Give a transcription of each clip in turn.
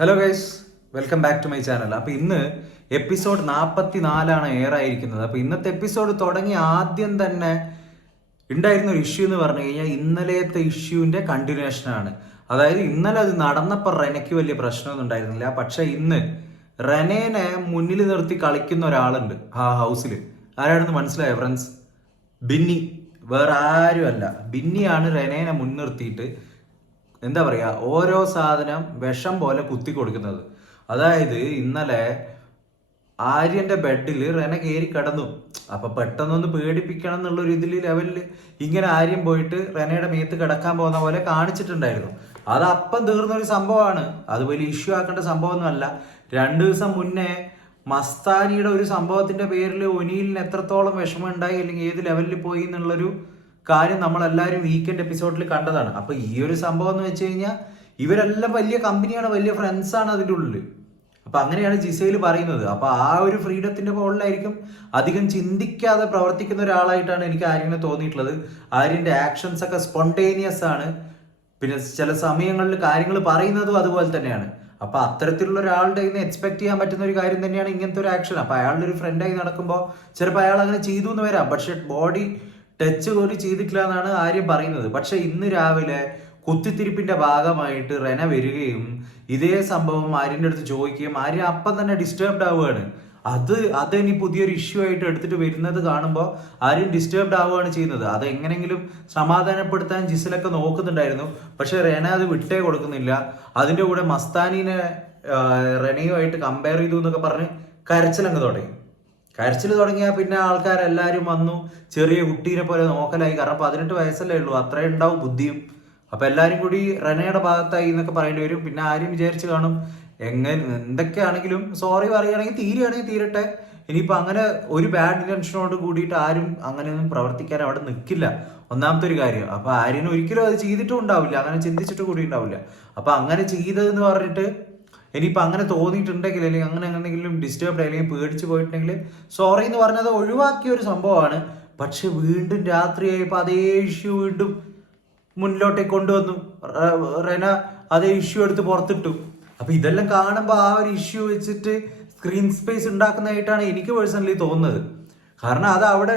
Hello guys, welcome back to my channel. അപ്പോൾ ഇന്ന് episode 44 air ആയിരിക്കുന്നത്. അപ്പോൾ ഇന്നത്തെ എപ്പിസോഡ് തുടങ്ങി ആദ്യം തന്നെ ഉണ്ടായിരുന്ന ഒരു ഇഷ്യൂ എന്ന് പറഞ്ഞു കഴിഞ്ഞാൽ ഇന്നലത്തെ ഇഷ്യൂവിൻ്റെ കണ്ടിന്യൂഷനാണ്. അതായത് ഇന്നലെ അത് നടന്നപ്പോൾ റെനയ്ക്ക് വലിയ പ്രശ്നമൊന്നും ഉണ്ടായിരുന്നില്ല. പക്ഷെ ഇന്ന് റെനേനെ മുന്നിൽ നിർത്തി കളിക്കുന്ന ഒരാളുണ്ട് ആ ഹൗസിൽ. ആരാണെന്ന് മനസ്സിലായോ ഫ്രണ്ട്സ്? ബിന്നി, വേറെ ആരുമല്ല. ബിന്നിയാണ് റെനേനെ മുൻനിർത്തിയിട്ട് എന്താ പറയുക, ഓരോ സാധനം വിഷം പോലെ കുത്തി കൊടുക്കുന്നത്. അതായത് ഇന്നലെ ആര്യന്റെ ബെഡിൽ റെന കയറി കിടന്നു. അപ്പൊ പെട്ടെന്നൊന്ന് പേടിപ്പിക്കണം എന്നുള്ളൊരു ലെവലിൽ ഇങ്ങനെ ആര്യം പോയിട്ട് റെനയുടെ മേത്ത് കിടക്കാൻ പോകുന്ന പോലെ കാണിച്ചിട്ടുണ്ടായിരുന്നു. അത് അപ്പം തീർന്നൊരു സംഭവമാണ്. അത് വലിയ ഇഷ്യൂ ആക്കേണ്ട സംഭവമൊന്നുമല്ല. 2 ദിവസം മുന്നേ മസ്താനിയുടെ ഒരു സംഭവത്തിന്റെ പേരിൽ ഒനിയിലിന് എത്രത്തോളം വിഷമം ഉണ്ടായി അല്ലെങ്കിൽ ഏത് ലെവലിൽ പോയി എന്നുള്ളൊരു കാര്യം നമ്മളെല്ലാവരും വീക്കെൻഡ് എപ്പിസോഡിൽ കണ്ടതാണ്. അപ്പൊ ഈ ഒരു സംഭവം എന്ന് വെച്ച് കഴിഞ്ഞാൽ ഇവരെല്ലാം വലിയ കമ്പനിയാണ്, വലിയ ഫ്രണ്ട്സാണ് അതിൻ്റെ ഉള്ളിൽ. അപ്പൊ അങ്ങനെയാണ് ജിസയിൽ പറയുന്നത്. അപ്പൊ ആ ഒരു ഫ്രീഡത്തിന്റെ മുകളിലായിരിക്കും അധികം ചിന്തിക്കാതെ പ്രവർത്തിക്കുന്ന ഒരാളായിട്ടാണ് എനിക്ക് ആര്യനെ തോന്നിയിട്ടുള്ളത്. ആര്യന്റെ ആക്ഷൻസ് ഒക്കെ സ്പോണ്ടേനിയസ് ആണ്. പിന്നെ ചില സമയങ്ങളിൽ കാര്യങ്ങൾ പറയുന്നതും അതുപോലെ തന്നെയാണ്. അപ്പൊ അത്തരത്തിലുള്ള ഒരാളുടെ നിന്ന് എക്സ്പെക്ട് ചെയ്യാൻ പറ്റുന്ന ഒരു കാര്യം തന്നെയാണ് ഇങ്ങനത്തെ ഒരു ആക്ഷൻ. അപ്പൊ അയാളുടെ ഒരു ഫ്രണ്ടായി നടക്കുമ്പോൾ ചിലപ്പോൾ അയാൾ അങ്ങനെ ചെയ്തു എന്ന് വരാം. പക്ഷെ ബോഡി ടച്ച് പോലും ചെയ്തിട്ടില്ല എന്നാണ് ആര്യം പറയുന്നത്. പക്ഷെ ഇന്ന് രാവിലെ കുത്തിത്തിരിപ്പിന്റെ ഭാഗമായിട്ട് റെന വരികയും ഇതേ സംഭവം ആര്യന്റെ അടുത്ത് ചോദിക്കുകയും ആര്യ അപ്പം തന്നെ ഡിസ്റ്റർബ്ഡ് ആവുകയാണ്. അതിനി പുതിയൊരു ഇഷ്യൂ ആയിട്ട് എടുത്തിട്ട് വരുന്നത് കാണുമ്പോൾ ആര്യം ഡിസ്റ്റർബ്ഡ് ആവുകയാണ് ചെയ്യുന്നത്. അത് എങ്ങനെങ്കിലും സമാധാനപ്പെടുത്താൻ ജിസലൊക്കെ നോക്കുന്നുണ്ടായിരുന്നു. പക്ഷെ റെന അത് വിട്ടേ കൊടുക്കുന്നില്ല. അതിന്റെ കൂടെ മസ്താനിനെ റെനയുമായിട്ട് കമ്പയർ ചെയ്തു എന്നൊക്കെ പറഞ്ഞ് കരച്ചിലങ്ങ് തുടങ്ങി. കരച്ചിൽ തുടങ്ങിയാൽ പിന്നെ ആൾക്കാരെല്ലാവരും വന്നു ചെറിയ കുട്ടീനെ പോലെ നോക്കലായി. കാരണം 18 വയസ്സല്ലേ ഉള്ളൂ, അത്രയും ഉണ്ടാവും ബുദ്ധിയും. അപ്പൊ എല്ലാവരും കൂടി റെനയുടെ ഭാഗത്തായി എന്നൊക്കെ പറയേണ്ടി വരും. പിന്നെ ആരും വിചാരിച്ച് കാണും എന്തൊക്കെയാണെങ്കിലും സോറി പറയുകയാണെങ്കിൽ തീരുകയാണെങ്കിൽ തീരട്ടെ. ഇനിയിപ്പോ അങ്ങനെ ഒരു ബാഡ് ഇന്റൻഷനോട് കൂടിയിട്ട് ആരും അങ്ങനെയൊന്നും പ്രവർത്തിക്കാൻ അവിടെ നിൽക്കില്ല. ഒന്നാമത്തെ ഒരു കാര്യം. അപ്പൊ ആര്യനും ഒരിക്കലും അത് ചെയ്തിട്ടും ഉണ്ടാവില്ല, അങ്ങനെ ചിന്തിച്ചിട്ട് കൂടി ഉണ്ടാവില്ല. അപ്പൊ അങ്ങനെ ചെയ്തതെന്ന് പറഞ്ഞിട്ട് ഇനിയിപ്പോൾ അങ്ങനെ തോന്നിയിട്ടുണ്ടെങ്കിൽ അല്ലെങ്കിൽ അങ്ങനെ എന്തെങ്കിലും ഡിസ്റ്റർബ്ഡ് അല്ലെങ്കിൽ പേടിച്ച് പോയിട്ടുണ്ടെങ്കിൽ സോറി എന്ന് പറഞ്ഞത് ഒഴിവാക്കിയ ഒരു സംഭവമാണ്. പക്ഷെ വീണ്ടും രാത്രിയായപ്പോൾ അതേ ഇഷ്യൂ വീണ്ടും മുന്നിലോട്ടേക്ക് കൊണ്ടുവന്നു. റെന അതേ ഇഷ്യൂ എടുത്ത് പുറത്തിട്ടു. അപ്പൊ ഇതെല്ലാം കാണുമ്പോൾ ആ ഒരു ഇഷ്യൂ വെച്ചിട്ട് സ്ക്രീൻ സ്പേസ് ഉണ്ടാക്കുന്നതായിട്ടാണ് എനിക്ക് പേഴ്സണലി തോന്നുന്നത്. കാരണം അത് അവിടെ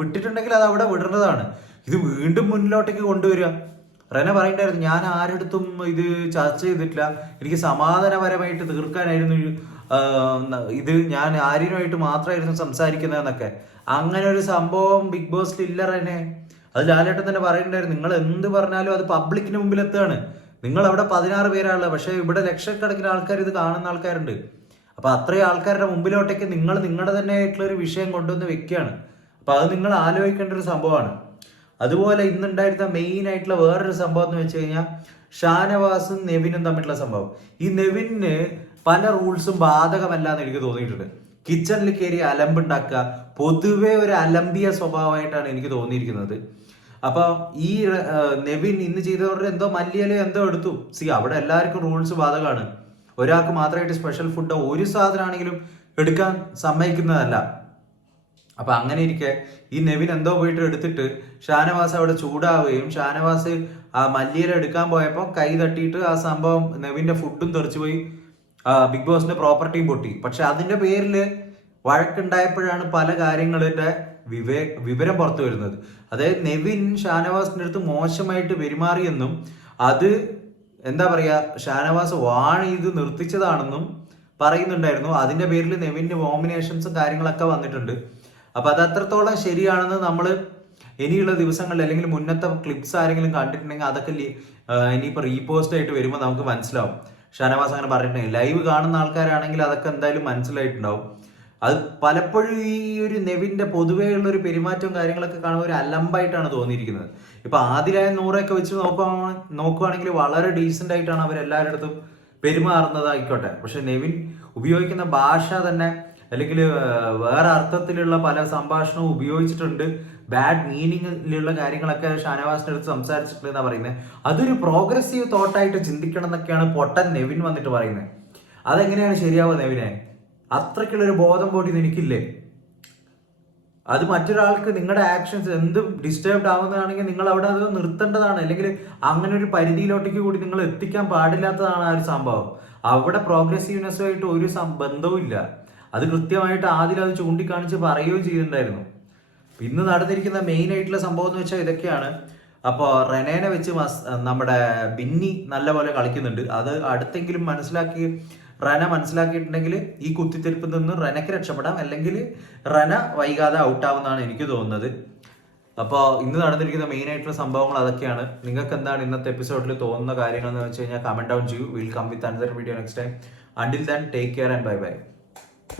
വിട്ടിട്ടുണ്ടെങ്കിൽ അത് അവിടെ വിടേണ്ടതാണ്. ഇത് വീണ്ടും മുന്നിലോട്ടേക്ക് കൊണ്ടുവരിക. റെന പറയണ്ടായിരുന്നു, ഞാൻ ആരെടുത്തും ഇത് ചർച്ച ചെയ്തിട്ടില്ല, എനിക്ക് സമാധാനപരമായിട്ട് തീർക്കാനായിരുന്നു ഇത്, ഞാൻ ആര്യനുമായിട്ട് മാത്രമായിരുന്നു സംസാരിക്കുന്നതെന്നൊക്കെ. അങ്ങനെ ഒരു സംഭവം ബിഗ് ബോസിൽ ഇല്ല റെനെ. അത് ലാലേട്ടൻ തന്നെ പറയണ്ടായിരുന്നു, നിങ്ങൾ എന്ത് പറഞ്ഞാലും അത് പബ്ലിക്കിന് മുമ്പിൽ എത്തുകയാണ്. നിങ്ങൾ അവിടെ 16 പേരാണുള്ളത്, പക്ഷെ ഇവിടെ ലക്ഷക്കണക്കിന് ആൾക്കാർ ഇത് കാണുന്ന ആൾക്കാരുണ്ട്. അപ്പൊ അത്രയും ആൾക്കാരുടെ മുമ്പിലോട്ടേക്ക് നിങ്ങൾ നിങ്ങളുടെ തന്നെ ആയിട്ടുള്ള ഒരു വിഷയം കൊണ്ടുവന്ന് വെക്കുകയാണ്. അപ്പൊ അത് നിങ്ങൾ ആലോചിക്കേണ്ട ഒരു സംഭവമാണ്. അതുപോലെ ഇന്നുണ്ടായിരുന്ന മെയിൻ ആയിട്ടുള്ള വേറൊരു സംഭവം എന്ന് വെച്ച് കഴിഞ്ഞാൽ ഷാനവാസും നെവിനും തമ്മിലുള്ള സംഭവം. ഈ നെവിന് പല റൂൾസും ബാധകമല്ല എന്ന് എനിക്ക് തോന്നിയിട്ടുണ്ട്. കിച്ചണിൽ കയറി അലമ്പുണ്ടാക്കുക, പൊതുവെ ഒരു അലമ്പിയ സ്വഭാവമായിട്ടാണ് എനിക്ക് തോന്നിയിരിക്കുന്നത്. അപ്പൊ ഈ നെവിൻ ഇന്ന് ചെയ്തവരുടെ എന്തോ മല്ലിയിലോ എന്തോ എടുത്തു. അവിടെ എല്ലാവർക്കും റൂൾസ് ബാധകമാണ്. ഒരാൾക്ക് മാത്രമായിട്ട് സ്പെഷ്യൽ ഫുഡ് ഒരു സാധനമാണെങ്കിലും എടുക്കാൻ സമ്മതിക്കുന്നതല്ല. അപ്പൊ അങ്ങനെ ഇരിക്കെ ഈ നെവിൻ എന്തോ പോയിട്ട് എടുത്തിട്ട് ഷാനവാസ് അവിടെ ചൂടാവുകയും ഷാനവാസ് ആ മല്ലിയില എടുക്കാൻ പോയപ്പോൾ കൈ തട്ടിയിട്ട് ആ സംഭവം നെവിന്റെ ഫുഡും തെറിച്ചു പോയി. ബിഗ് ബോസിന്റെ പ്രോപ്പർട്ടിയും പൊട്ടി. പക്ഷെ അതിന്റെ പേരിൽ വഴക്കുണ്ടായപ്പോഴാണ് പല കാര്യങ്ങളുടെ വിവരം പുറത്തു വരുന്നത്. അതായത് നെവിൻ ഷാനവാസിന്റെ അടുത്ത് മോശമായിട്ട് പെരുമാറിയെന്നും അത് എന്താ പറയാ ഷാനവാസ് വാൺ ചെയ്ത് നിർത്തിച്ചതാണെന്നും പറയുന്നുണ്ടായിരുന്നു. അതിന്റെ പേരിൽ നെവിന്റെ നോമിനേഷൻസും കാര്യങ്ങളൊക്കെ വന്നിട്ടുണ്ട്. അപ്പൊ അത് അത്രത്തോളം ശരിയാണെന്ന് നമ്മൾ ഇനിയുള്ള ദിവസങ്ങളിൽ അല്ലെങ്കിൽ മുന്നത്തെ ക്ലിപ്സ് ആരെങ്കിലും കണ്ടിട്ടുണ്ടെങ്കിൽ അതൊക്കെ ഇനിയിപ്പോൾ റീപോസ്റ്റ് ആയിട്ട് വരുമ്പോൾ നമുക്ക് മനസ്സിലാവും. ഷാനവാസ് അങ്ങനെ പറഞ്ഞിട്ടുണ്ടെങ്കിൽ ലൈവ് കാണുന്ന ആൾക്കാരാണെങ്കിൽ അതൊക്കെ എന്തായാലും മനസ്സിലായിട്ടുണ്ടാവും. അത് പലപ്പോഴും ഈ ഒരു നെവിന്റെ പൊതുവേ ഉള്ള ഒരു പെരുമാറ്റവും കാര്യങ്ങളൊക്കെ കാണുമ്പോൾ ഒരു അലമ്പായിട്ടാണ് തോന്നിയിരിക്കുന്നത്. ഇപ്പൊ ആദിലായ നൂറൊക്കെ വെച്ച് നോക്കുവാണെങ്കിൽ വളരെ ഡീസെന്റ് ആയിട്ടാണ് അവരെല്ലാവരുടെ അടുത്തും പെരുമാറുന്നതായിക്കോട്ടെ. പക്ഷെ നെവിൻ ഉപയോഗിക്കുന്ന ഭാഷ തന്നെ അല്ലെങ്കിൽ വേറെ അർത്ഥത്തിലുള്ള പല സംഭാഷണവും ഉപയോഗിച്ചിട്ടുണ്ട്. ബാഡ് മീനിങ്ങിലുള്ള കാര്യങ്ങളൊക്കെ ഷാനവാസിന്റെ അടുത്ത് സംസാരിച്ചിട്ടുണ്ട് എന്നാ പറയുന്നത്. അതൊരു പ്രോഗ്രസീവ് തോട്ടായിട്ട് ചിന്തിക്കണം എന്നൊക്കെയാണ് പൊട്ടൻ നെവിൻ വന്നിട്ട് പറയുന്നത്. അതെങ്ങനെയാണ് ശരിയാവുക നെവിനെ? അത്രയ്ക്കുള്ളൊരു ബോധം ബോഡി എനിക്കില്ലേ? അത് മറ്റൊരാൾക്ക് നിങ്ങളുടെ ആക്ഷൻസ് എന്തും ഡിസ്റ്റർബ്ഡ് ആവുന്നതാണെങ്കിൽ നിങ്ങൾ അവിടെ അത് നിർത്തേണ്ടതാണ്. അല്ലെങ്കിൽ അങ്ങനെ ഒരു പരിധിയിലോട്ടേക്ക് കൂടി നിങ്ങൾ എത്തിക്കാൻ പാടില്ലാത്തതാണ് ആ ഒരു സംഭവം. അവിടെ പ്രോഗ്രസീവ്നെസ്സുമായിട്ട് ഒരു ബന്ധവും ഇല്ല. അത് കൃത്യമായിട്ട് ആദ്യം അത് ചൂണ്ടിക്കാണിച്ച് പറയുകയും ചെയ്തിട്ടുണ്ടായിരുന്നു. ഇന്ന് നടന്നിരിക്കുന്ന മെയിൻ ആയിട്ടുള്ള സംഭവം എന്ന് വെച്ചാൽ ഇതൊക്കെയാണ്. അപ്പോൾ റെനേനെ വെച്ച് നമ്മുടെ ബിന്നി നല്ലപോലെ കളിക്കുന്നുണ്ട്. അത് അടുത്തെങ്കിലും റെന മനസ്സിലാക്കിയിട്ടുണ്ടെങ്കിൽ ഈ കുത്തിത്തിരിപ്പിൽ നിന്ന് റെനയ്ക്ക് രക്ഷപ്പെടാം, അല്ലെങ്കിൽ റെന വൈകാതെ ഔട്ടാവുന്നതാണ് എനിക്ക് തോന്നുന്നത്. അപ്പോൾ ഇന്ന് നടന്നിരിക്കുന്ന മെയിൻ ആയിട്ടുള്ള സംഭവങ്ങൾ അതൊക്കെയാണ്. നിങ്ങൾക്ക് എന്താണ് ഇന്നത്തെ എപ്പിസോഡിൽ തോന്നുന്ന കാര്യങ്ങൾ എന്ന് വെച്ച് കഴിഞ്ഞാൽ കമന്റ് ഡൗൺ ചെയ്യൂ. Will come with another video next time. Until then take care and bye by.